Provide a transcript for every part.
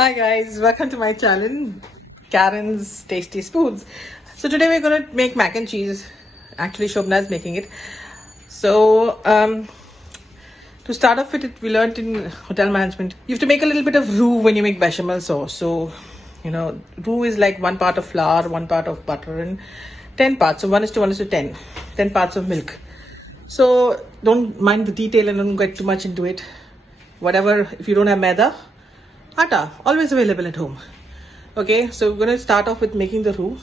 Hi guys, welcome to my channel, Karen's Tasty Spoons. So today we're gonna make mac and cheese. Actually, Shobna is making it. So to start off with it, we learned in hotel management, you have to make a little bit of roux when you make bechamel sauce. So roux is like 1 part of flour, 1 part of butter, and 10 parts. So 1:1:10, 10 parts of milk. So don't mind the detail and don't get too much into it. Whatever, if you don't have maida, atta, always available at home. Okay, so we're going to start off with making the roux.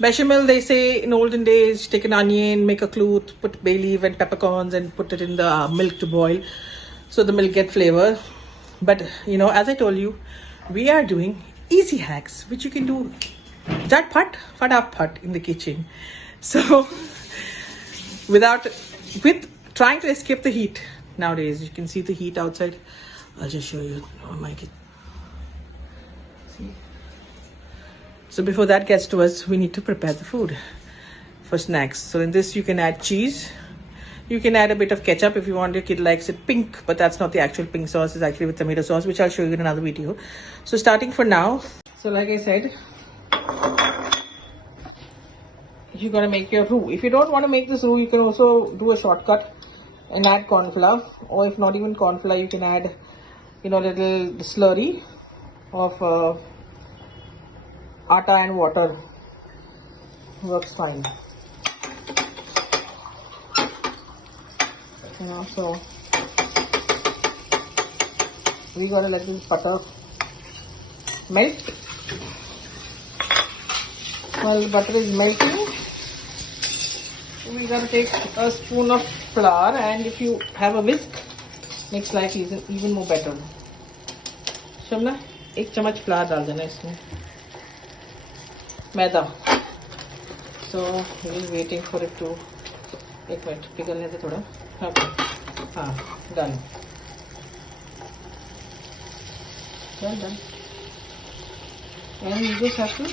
Bechamel, they say in olden days, take an onion, make a cloth, put bay leaf and peppercorns and put it in the milk to boil so the milk get flavor. But as I told you, we are doing easy hacks which you can do jat-pat, fat in the kitchen. So with trying to escape the heat nowadays, you can see the heat outside. I'll just show you. Oh my God. See? So before that gets to us, we need to prepare the food for snacks. So in this, you can add cheese. You can add a bit of ketchup if you want. Your kid likes it pink, but that's not the actual pink sauce. It's actually with tomato sauce, which I'll show you in another video. So starting for now. So like I said, you're gonna make your roux. If you don't want to make this roux, you can also do a shortcut and add corn flour, or if not even corn flour, you can add little slurry of atta and water. Works fine. So we gotta let this butter melt. While the butter is melting, we gotta take a spoon of flour, and if you have a whisk, makes life even more better. शमना 1 चम्मच flower डाल देना इसमें, मैदा. So we're waiting for it to 1 minute पिघलने दे थोड़ा. हाँ done. Done. And you just have to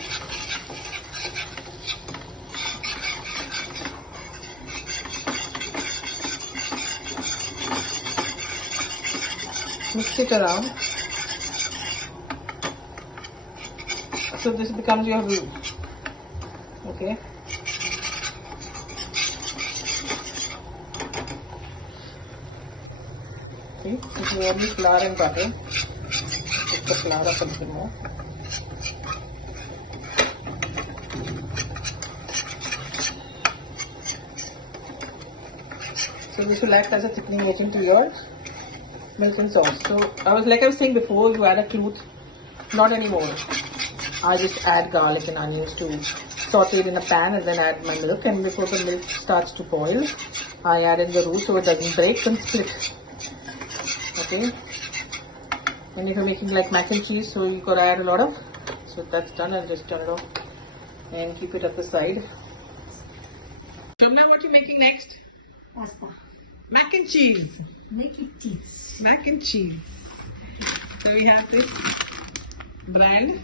mix it around. So this becomes your roux. Okay. See, this is only flour and butter. Put the flour up a little more. So this will act as a thickening agent to your milk and sauce. So I was saying before, you add a cloth. Not anymore. I just add garlic and onions to saute it in a pan and then add my milk. And before the milk starts to boil, I add in the roux so it doesn't break and split. Okay. And if you're making like mac and cheese, so you gotta add a lot of. So that's done. I'll just turn it off and keep it at the side. Shobna, what are you making next? Pasta. Mac and cheese. Make it cheese. Mac and cheese. So we have this brand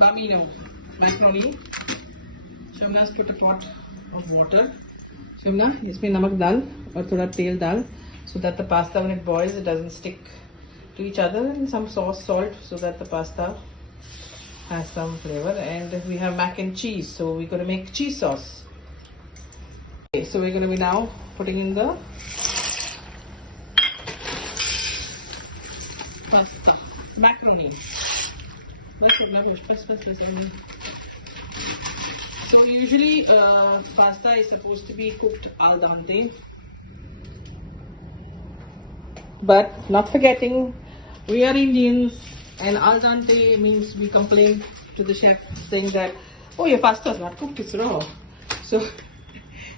Bamino macaroni. Shobna's put a pot of water. Shobna, इसमें नमक डाल और थोड़ा तेल डाल, so that the pasta when it boils it doesn't stick to each other, and some salt so that the pasta has some flavor. And we have mac and cheese, so we're going to make cheese sauce. Okay, so we're going to be now putting in the pasta, macaroni. So usually pasta is supposed to be cooked al dente, but not forgetting we are Indians and al dente means we complain to the chef saying that, oh, your pasta is not cooked, it's raw. So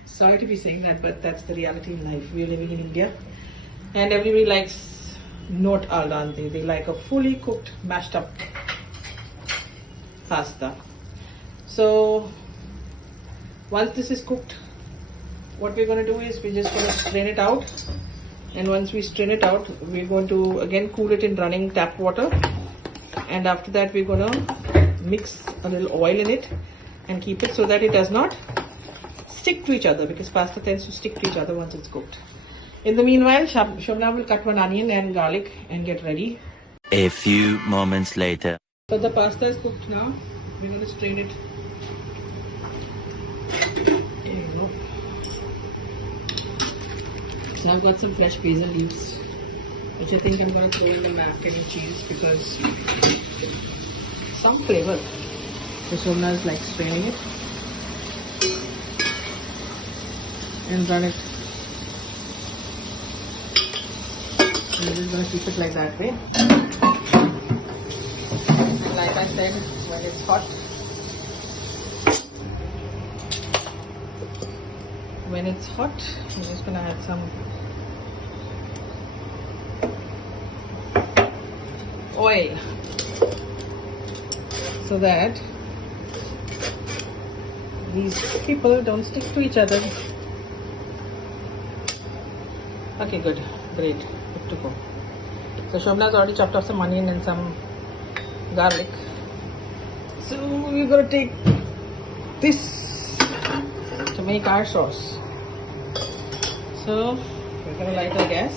sorry to be saying that, but that's the reality in life. We're living in India and everybody likes not al dente. They like a fully cooked, mashed up pasta. So once this is cooked, what we're going to do is we're just going to strain it out, and once we strain it out, we're going to again cool it in running tap water, and after that we're going to mix a little oil in it and keep it so that it does not stick to each other, because pasta tends to stick to each other once it's cooked. In the meanwhile, Shobna will cut one onion and garlic and get ready. A few moments later. So the pasta is cooked now. We're going to strain it. There you go. So I've got some fresh basil leaves, which I think I'm going to throw in the macaroni cheese because some flavor. So Shobna is like straining it and run it. And I'm just going to keep it like that way. And like I said, when it's hot, I'm just going to add some oil so that these people don't stick to each other. Okay, good, great, good to go. So Shobna's already chopped off some onion and some garlic. So we're gonna take this to make our sauce. So we're gonna light our gas.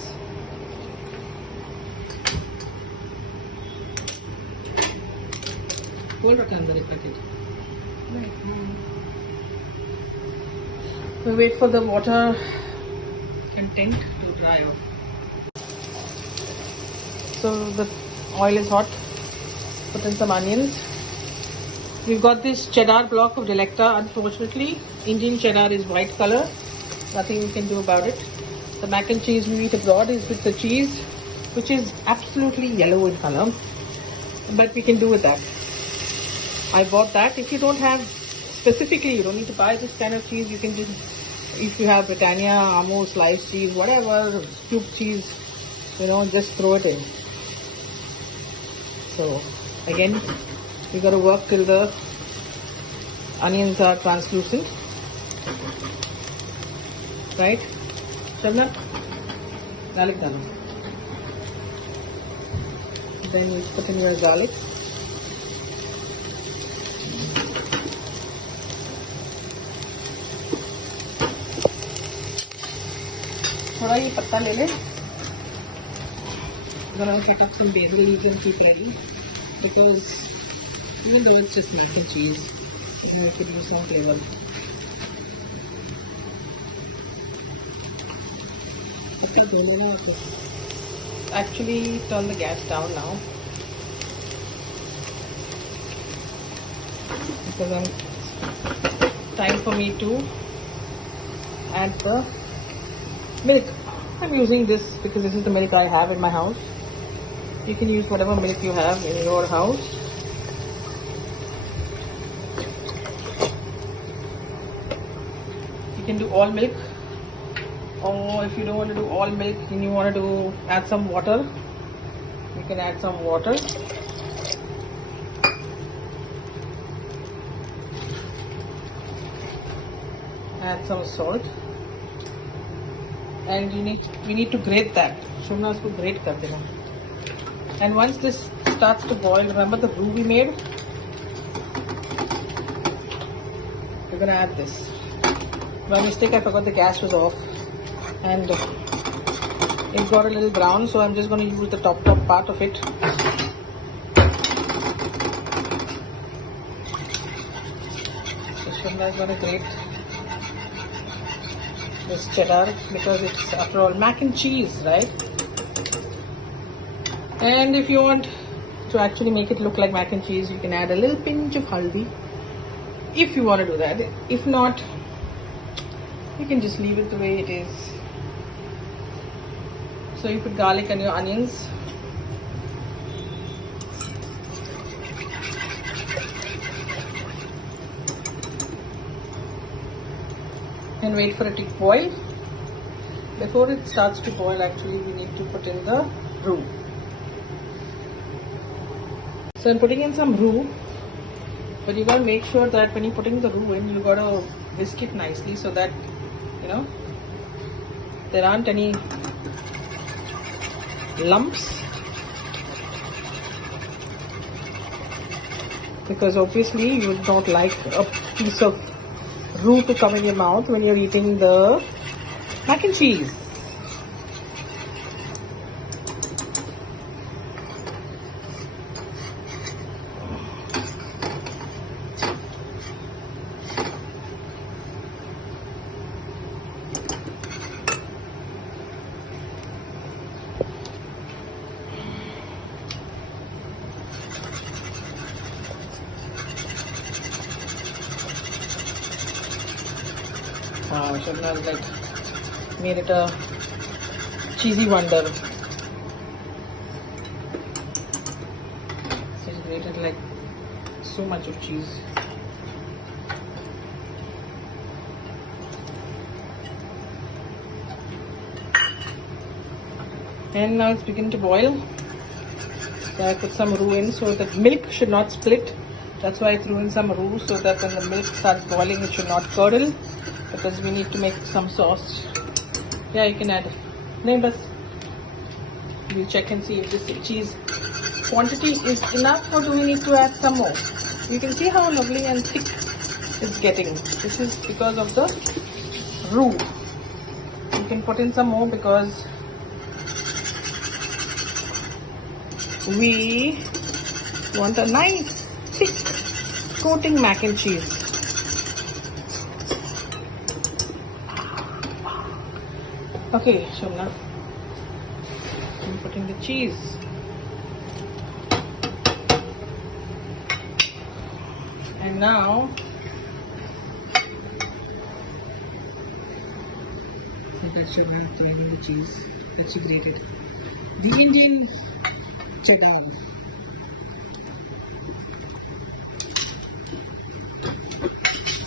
Hold it under it, packet. We wait for the water content to dry off. So the oil is hot. Put in some onions. We've got this cheddar block of Delecta. Unfortunately, Indian cheddar is white color. Nothing we can do about it. The mac and cheese we eat abroad is with the cheese, which is absolutely yellow in color. But we can do with that. I bought that. If you don't have specifically, you don't need to buy this kind of cheese. You can just, if you have Britannia, Amo, sliced cheese, whatever, cube cheese, just throw it in. So again, you got to work till the onions are translucent, right? Shabna, garlic dalo. Then you put in your garlic. थोड़ा ये पत्ता ले ले. I'm gonna cut up some basil leaves and keep ready because even though it's just mac and cheese, it could use some flavor. Actually, turn the gas down now because time for me to add the milk. I'm using this because this is the milk I have in my house. You can use whatever milk you have in your house. You can do all milk, or if you don't want to do all milk and you want to add some water, you can add some water. Add some salt. And we need to grate that. Shobna usko grate kar dena. And once this starts to boil, remember the roux we made? We're gonna add this. By mistake, I forgot the gas was off, and it got a little brown. So I'm just gonna use the top part of it. So Shobna is gonna grate this cheddar because it's after all mac and cheese, right? And if you want to actually make it look like mac and cheese, you can add a little pinch of haldi if you want to do that. If not, you can just leave it the way it is. So you put garlic and your onions. And wait for it to boil. Before it starts to boil, actually we need to put in the roux. So I'm putting in some roux, but you gotta make sure that when you're putting the roux in, you gotta whisk it nicely so that there aren't any lumps, because obviously you would not like a piece of roux to come in your mouth when you're eating the mac and cheese. Wow, Shabna's like made it a cheesy wonder. She's grated like so much of cheese. And now it's beginning to boil. So I put some roux in so that milk should not split. That's why I threw in some roux so that when the milk starts boiling it should not curdle, because we need to make some sauce. Yeah, you can add neighbors. We'll check and see if this cheese quantity is enough or do we need to add some more. You can see how lovely and thick it's getting. This is because of the roux. You can put in some more because we want a nice thick coating mac and cheese. Okay, Shobna, I'm putting the cheese. And now that Shobna throwing the cheese that she grated. The Indian cheddar.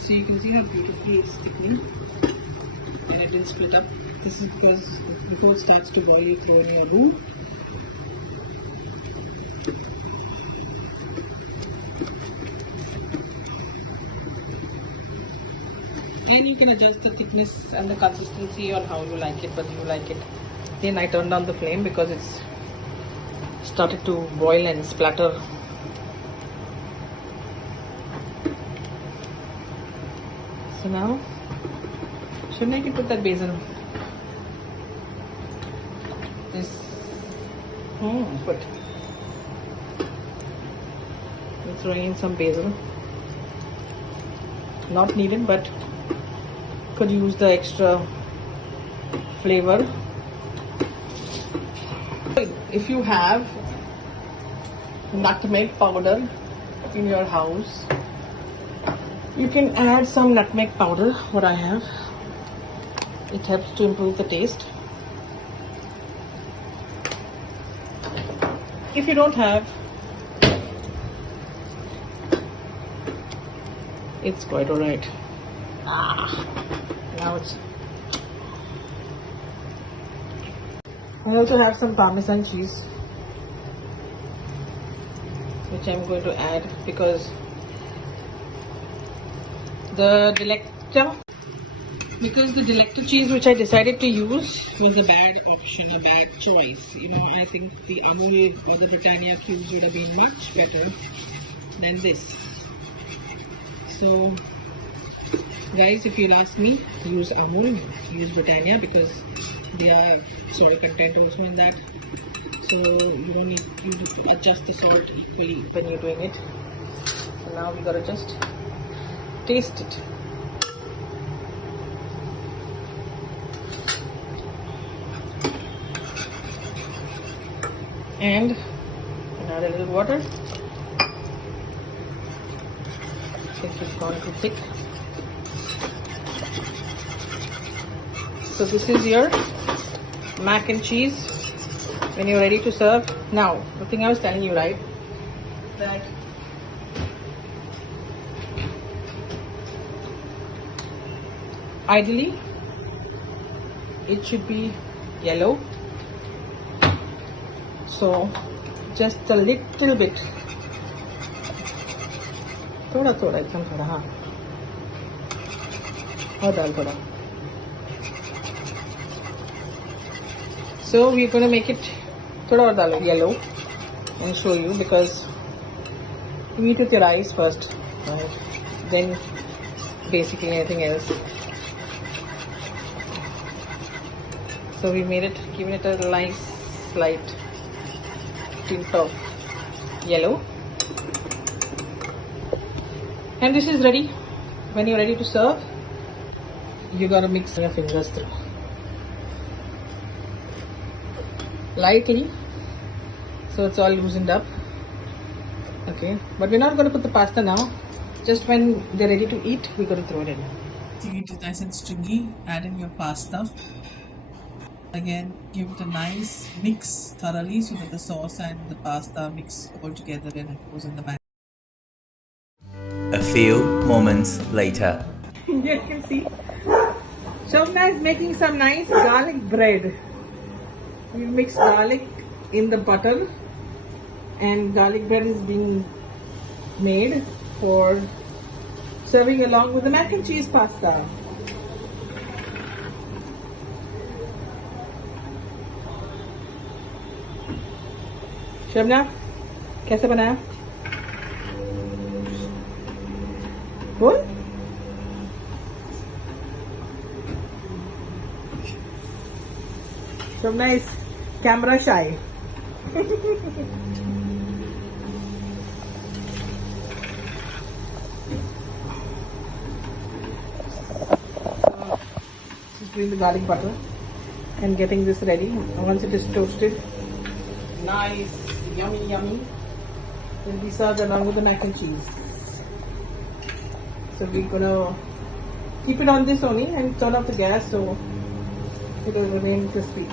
So you can see how beautifully it's thickening and it didn't split up. This is because before it starts to boil you throw in your roux. And you can adjust the thickness and the consistency on how you like it, whether you like it. Then I turned down the flame because it's started to boil and splatter. So now, shouldn't I put that basil? This, put. I'm throwing in some basil. Not needed, but could use the extra flavor. If you have nutmeg powder in your house, you can add some nutmeg powder, what I have. It helps to improve the taste. If you don't have, it's quite alright. Now it's. I also have some Parmesan cheese, which I'm going to add because the delector cheese which I decided to use was a bad option, a bad choice. You know, I think the Amul or the Britannia cubes would have been much better than this. So guys, if you'll ask me, use Amul, use Britannia because they are salt content also in that. So you don't need to adjust the salt equally when you're doing it. So now we gotta just taste it. And add a little water. Since it's gone too thick. So this is your mac and cheese when you're ready to serve. Now, the thing I was telling you, right, that ideally it should be yellow. So just a little bit, थोड़ा थोड़ा एकदम थोड़ा, हाँ, और डाल थोड़ा. So we're going to make it थोड़ा और डालो yellow and show you because you eat with your eyes first, right? Then basically anything else. So we made it, given it a nice slight tint of yellow. And this is ready. When you're ready to serve, you gotta mix your fingers through. Lightly, so it's all loosened up. Okay, but we're not going to put the pasta now. Just when they're ready to eat, we're going to throw it in. till it is nice and stringy. Add in your pasta. Again, give it a nice mix thoroughly so that the sauce and the pasta mix all together and it goes in the mac. A few moments later. Here you can see Shobna is making some nice garlic bread. We mix garlic in the butter, and garlic bread is being made for serving along with the mac and cheese pasta. Shabana कैसे बनाया बोल Shabana is camera shy. Just doing the garlic butter and getting this ready. Once it is toasted, nice, yummy, yummy, will be served along with the mac and cheese. So we're gonna keep it on this only and turn off the gas so it will remain crispy.